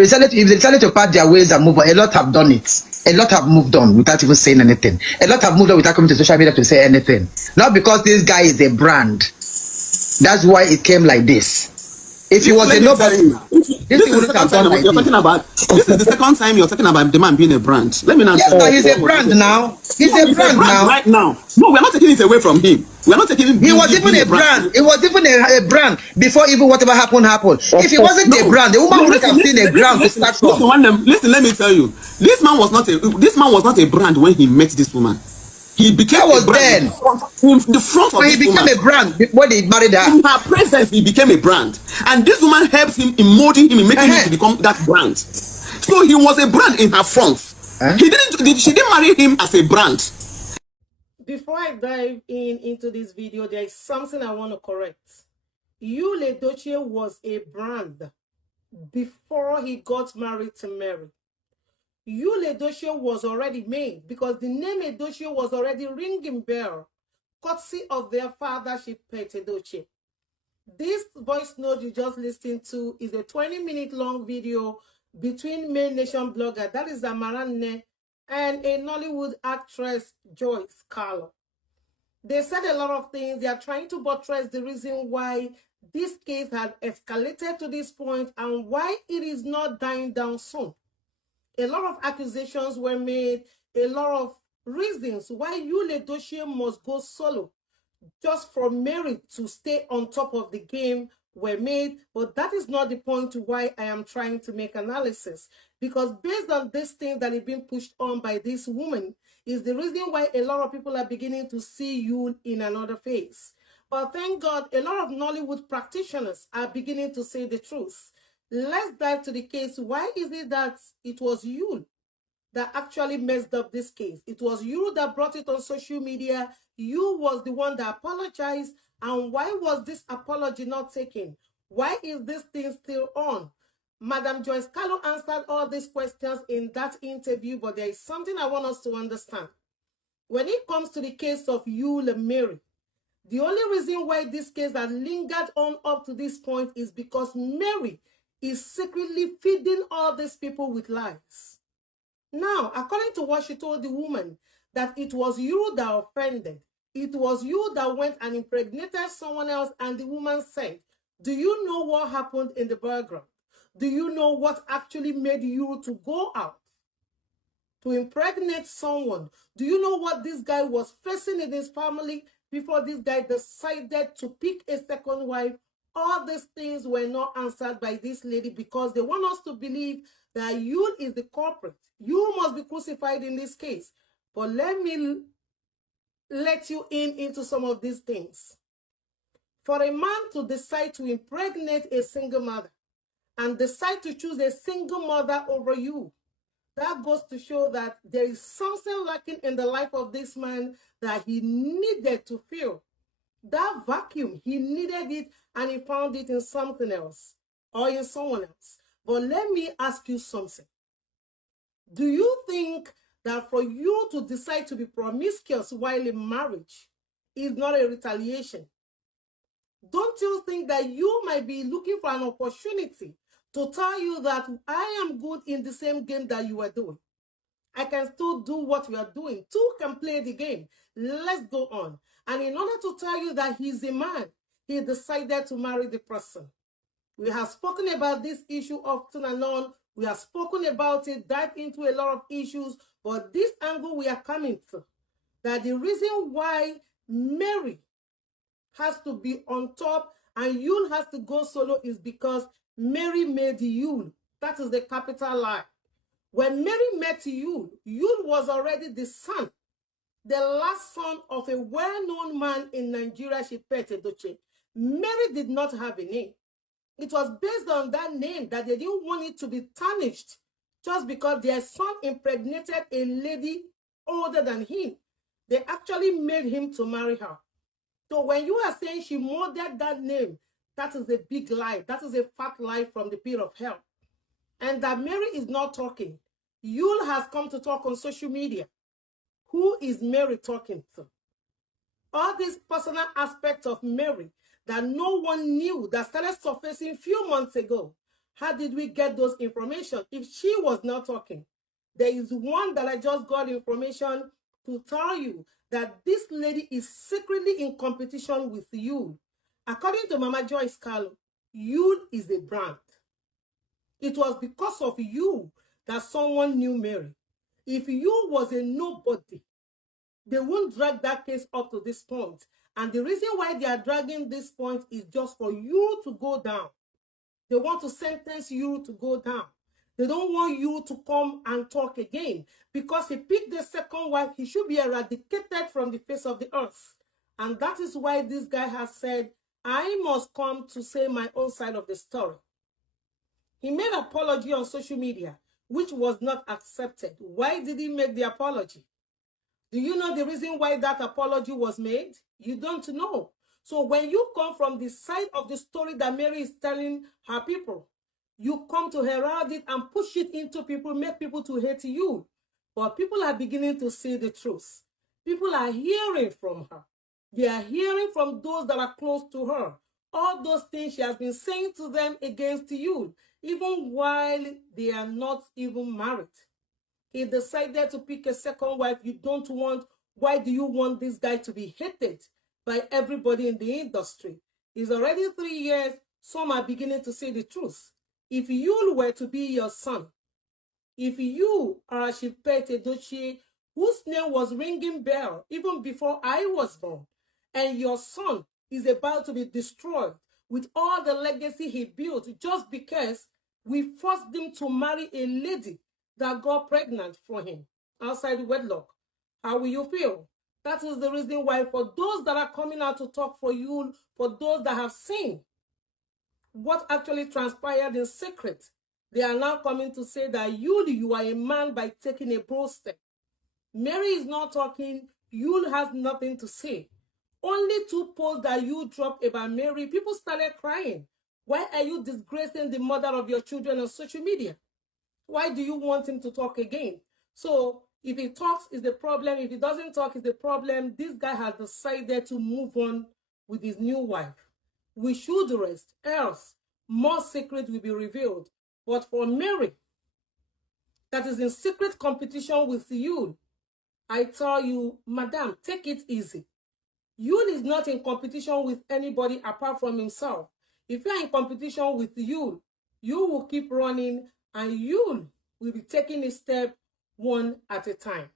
if they decided to part their ways and move on, a lot have done it. A lot have moved on without even saying anything. A lot have moved on without coming to social media to say anything. Not because this guy is a brand. That's why it came like this. If he was a nobody, this is the second time you're talking about. This is the second time you're talking about the man being a brand. Let me not. Yes, now he's a brand now. He's a brand now. Right now. No, we're not taking it away from him. We're not taking him. He was even a brand. It was even a brand before even whatever happened. If he wasn't a brand, the woman would have seen a brand to start from. Listen, let me tell you. This man was not a brand when he met this woman. He became a brand. In the front of he became a brand before they married her. In her presence, he became a brand. And this woman helps him in molding him, in making him to become that brand. So he was a brand in her front. She didn't marry him as a brand. Before I dive into this video, there is something I want to correct. Edochie was a brand before he got married to Mary. Edochie was already made because the name Edochie was already ringing bell, courtesy of their father, Edochie. This voice note you just listened to is a 20-minute long video between Main Nation blogger, that is Amaranne, and a Nollywood actress, Joyce Carlo. They said a lot of things. They are trying to buttress the reason why this case had escalated to this point and why it is not dying down soon. A lot of accusations were made, a lot of reasons why Edochie must go solo just for Mary to stay on top of the game were made, but that is not the point to why I am trying to make analysis, because based on this thing that is being pushed on by this woman is the reason why a lot of people are beginning to see you in another phase. But thank God, a lot of Nollywood practitioners are beginning to say the truth. Let's dive to the case. Why is it that it was you that actually messed up this case? It was you that brought it on social media. You was the one that apologized. And why was this apology not taken? Why is this thing still on? Madam Joyce Carlo answered all these questions in that interview, but there is something I want us to understand. When it comes to the case of Mary, the only reason why this case has lingered on up to this point is because Mary is secretly feeding all these people with lies. Now, according to what she told the woman, that it was you that offended, it was you that went and impregnated someone else, and the woman said, do you know what happened in the background? Do you know what actually made you to go out to impregnate someone? Do you know what this guy was facing in his family before this guy decided to pick a second wife? All these things were not answered by this lady because they want us to believe that you is the culprit. You must be crucified in this case. But let me let you into some of these things. For a man to decide to impregnate a single mother and decide to choose a single mother over you, that goes to show that there is something lacking in the life of this man that he needed to fill. That vacuum, he needed it and he found it in something else or in someone else. But let me ask you something. Do you think that for you to decide to be promiscuous while in marriage is not a retaliation? Don't you think that you might be looking for an opportunity to tell you that I am good in the same game that you are doing? I can still do what you are doing. Two can play the game. Let's go on. And in order to tell you that he's a man, he decided to marry the person. We have spoken about this issue often and on. We have spoken about it, dived into a lot of issues, but this angle we are coming to, that the reason why Mary has to be on top and Yule has to go solo is because Mary made Yule. That is the capital lie. When Mary met Yule, Yule was already the son, the last son of a well-known man in Nigeria, Edochie. Mary did not have a name. It was based on that name that they didn't want it to be tarnished just because their son impregnated a lady older than him. They actually made him to marry her. So when you are saying she molded that name, that is a big lie. That is a fat lie from the pit of hell. And that Mary is not talking. Yule has come to talk on social media. Who is Mary talking to? All these personal aspects of Mary that no one knew, that started surfacing a few months ago. How did we get those information? If she was not talking, there is one that I just got information to tell you that this lady is secretly in competition with you. According to Mama Joyce Carlo, you is a brand. It was because of you that someone knew Mary. If you was a nobody, they won't drag that case up to this point. And the reason why they are dragging this point is just for you to go down. They want to sentence you to go down. They don't want you to come and talk again. Because he picked the second wife, he should be eradicated from the face of the earth. And that is why this guy has said, I must come to say my own side of the story. He made an apology on social media, which was not accepted. Why did he make the apology? Do you know the reason why that apology was made? You don't know. So when you come from the side of the story that Mary is telling her people, you come to herald it and push it into people, make people to hate you. But people are beginning to see the truth. People are hearing from her. They are hearing from those that are close to her. All those things she has been saying to them against you, even while they are not even married. He decided to pick a second wife. You don't want, why do you want this guy to be hated by everybody in the industry? It's already 3 years. Some are beginning to say the truth. If you were to be your son, if you are Shipet Edochie, whose name was ringing bell even before I was born, and your son is about to be destroyed with all the legacy he built just because we forced him to marry a lady that got pregnant for him outside wedlock, how will you feel? That is the reason why for those that are coming out to talk for you, for those that have seen what actually transpired in secret, they are now coming to say that you are a man by taking a bold step. Mary is not talking. Yul has nothing to say. Only 2 posts that you dropped about Mary, people started crying. Why are you disgracing the mother of your children on social media? Why do you want him to talk again? So if he talks, is the problem. If he doesn't talk, is the problem. This guy has decided to move on with his new wife. We should rest, else more secret will be revealed. But for Mary, that is in secret competition with you, I tell you, madam, take it easy. Yul is not in competition with anybody apart from himself. If you are in competition with Yul, you will keep running and Yul will be taking a step one at a time.